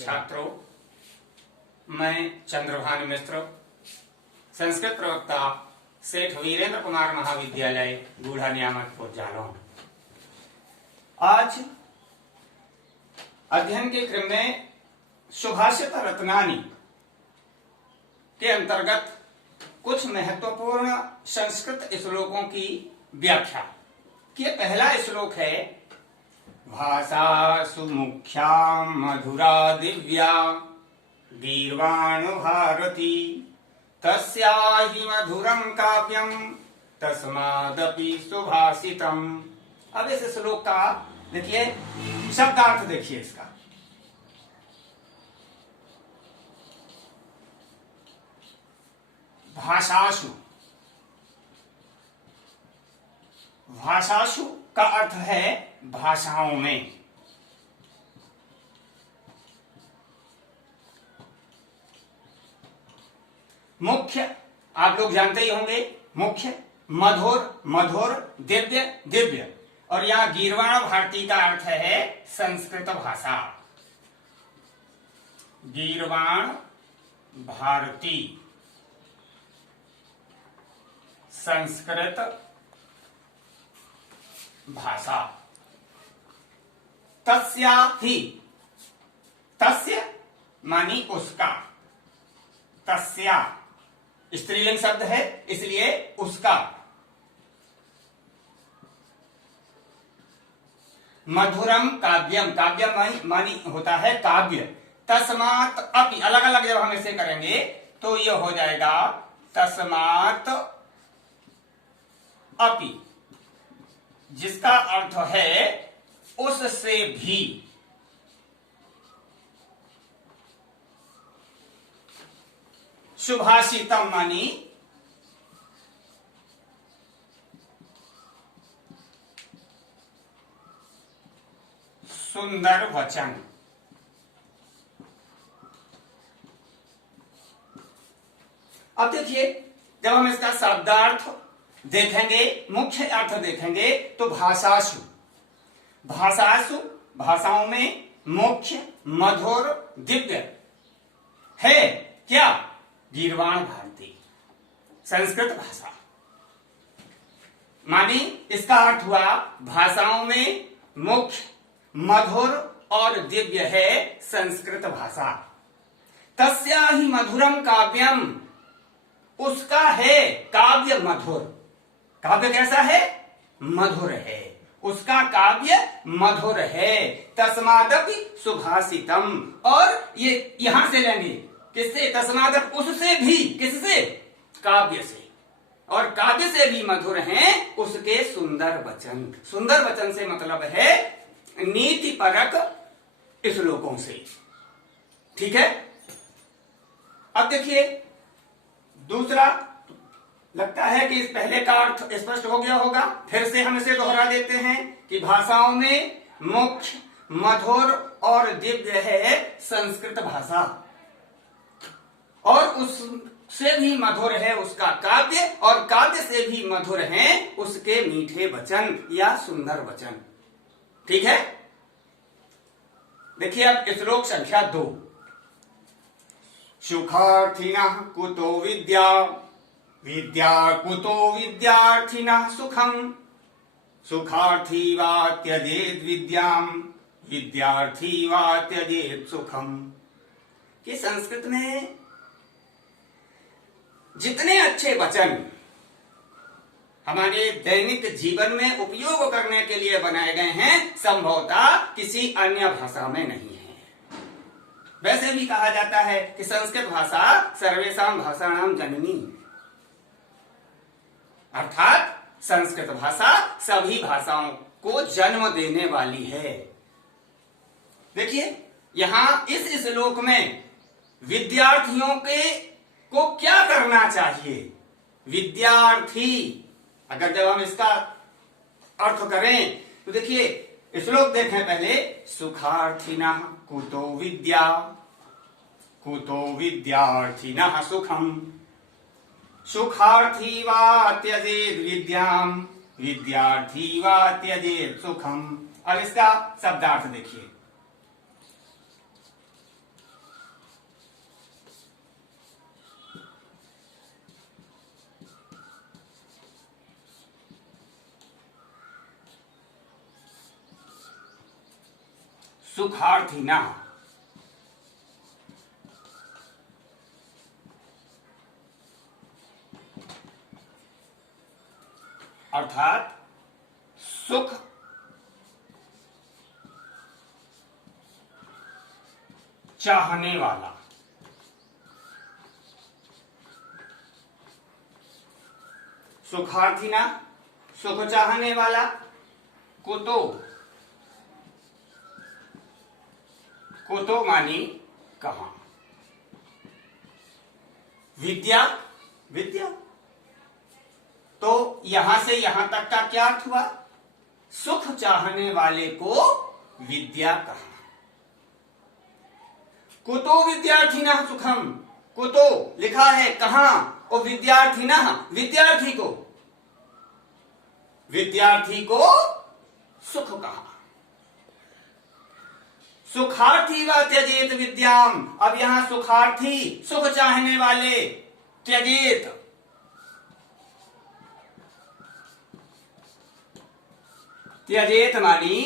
छात्रों, मैं चंद्रभानु मिश्र, संस्कृत प्रवक्ता, सेठ वीरेंद्र कुमार महाविद्यालय गूढ़ा नियामकपुर जालौन। आज अध्ययन के क्रम में सुभाषित रत्नानि के अंतर्गत कुछ महत्वपूर्ण संस्कृत श्लोकों की व्याख्या। ये पहला श्लोक है, भाषासु मुख्या मधुरा दिव्या गीर्वाणु भारती तस्याहि मधुरं काव्यं तस्मादपि सुभाषितम्। अब इस श्लोक का देखिए शब्दार्थ, देखिए इसका। भाषासु, भाषासु का अर्थ है भाषाओं में। मुख्य आप लोग जानते ही होंगे, मुख्य, मधुर, मधुर, दिव्य, दिव्य। और यहां गीर्वाण भारती का अर्थ है संस्कृत भाषा। गीर्वाण भारती संस्कृत भाषा। तस्या ही, तस्य मानी उसका, तस्या स्त्रीलिंग शब्द है इसलिए उसका। मधुरम काव्यम, काव्यम मानी होता है काव्य। तस्मात् अपि, अलग अलग जब हम इसे करेंगे तो यह हो जाएगा तस्मात् अपि, जिसका अर्थ है उससे भी। सुभाषितम मानी सुंदर वचन। अब देखिए, जब हम इसका शब्दार्थ देखेंगे, मुख्य अर्थ देखेंगे तो भाषासु, भाषासु भाषाओं में मुख्य, मधुर, दिव्य है क्या? गीर्वाण भारती संस्कृत भाषा। मानी इसका अर्थ हुआ भाषाओं में मुख्य, मधुर और दिव्य है संस्कृत भाषा। तस्या ही मधुरम काव्यम, उसका है काव्य मधुर। काव्य कैसा है? मधुर है, उसका काव्य मधुर है। तस्मादपि सुभाषितम, और ये यहां से लेंगे किससे? तस्मादप, उससे भी। किससे? काव्य से। और काव्य से भी मधुर हैं उसके सुंदर वचन। सुंदर वचन से मतलब है नीति परक श्लोकों से। ठीक है। अब देखिए दूसरा, लगता है कि इस पहले का अर्थ स्पष्ट हो गया होगा, फिर से हम इसे दोहरा देते हैं कि भाषाओं में मुख्य, मधुर और दिव्य है संस्कृत भाषा, और उससे भी मधुर है उसका काव्य, और काव्य से भी मधुर हैं उसके मीठे वचन या सुंदर वचन। ठीक है। देखिए अब श्लोक संख्या 2। सुखार्थिनः कुतो विद्या, विद्या कुतो विद्यार्थिनः सुखम्, सुखार्थी वा त्यजेत् विद्याम्, विद्यार्थी वा त्यजेत् सुखम्। कि संस्कृत में जितने अच्छे वचन हमारे दैनिक जीवन में उपयोग करने के लिए बनाए गए हैं, संभवतः किसी अन्य भाषा में नहीं है। वैसे भी कहा जाता है कि संस्कृत भाषा सर्वेषां भाषाणां जननी, अर्थात संस्कृत भाषा सभी भाषाओं को जन्म देने वाली है। देखिए यहां इस श्लोक में विद्यार्थियों को क्या करना चाहिए? विद्यार्थी, अगर जब हम इसका अर्थ करें तो देखिए श्लोक देखें पहले। सुखार्थिनः कुतो विद्या, कुतो विद्यार्थिनः सुखम्, सुखार्थी वा त्यजेत् विद्याम्, विद्यार्थी वा त्यजेत् सुखम्। अब इसका शब्दार्थ देखिए। सुखार्थिना। अर्थात सुख चाहने वाला। सुखार्थिना, सुख चाहने वाला। कुतो, कुतो मानी कहां। विद्या, विद्या, तो यहां से यहां तक का क्या अर्थ हुआ? सुख चाहने वाले को विद्या कहा। कुतो विद्यार्थिना सुखम, कुतो लिखा है कहां, और विद्यार्थिना विद्यार्थी को, विद्यार्थी को सुख कहा। सुखार्थी व त्यजेत विद्याम, अब यहां सुखार्थी सुख चाहने वाले, त्यजेत त्यजेत मानी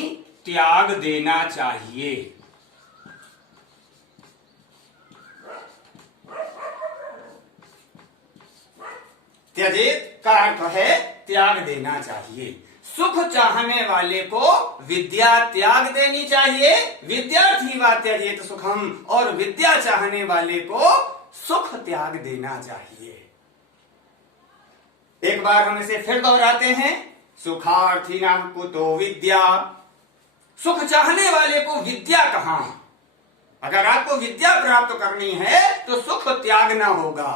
त्याग देना चाहिए। त्यजेत का अर्थ है त्याग देना चाहिए। सुख चाहने वाले को विद्या त्याग देनी चाहिए। विद्यार्थी व त्यजेत सुखम, और विद्या चाहने वाले को सुख त्याग देना चाहिए। एक बार हम इसे फिर दोहराते हैं। सुखार्थिना कुतो विद्या, सुख चाहने वाले को विद्या कहां। अगर आपको विद्या प्राप्त करनी है तो सुख त्यागना होगा।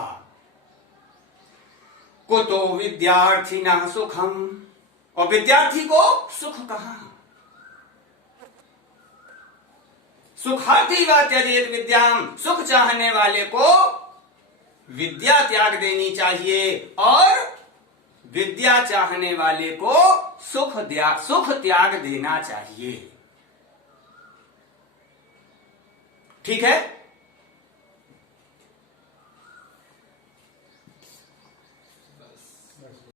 कुतो विद्यार्थिना सुखम, और विद्यार्थी को सुख कहां। सुखार्थी व त्यजेत विद्याम, सुख चाहने वाले को विद्या त्याग देनी चाहिए, और विद्या चाहने वाले को सुख त्याग देना चाहिए। ठीक है।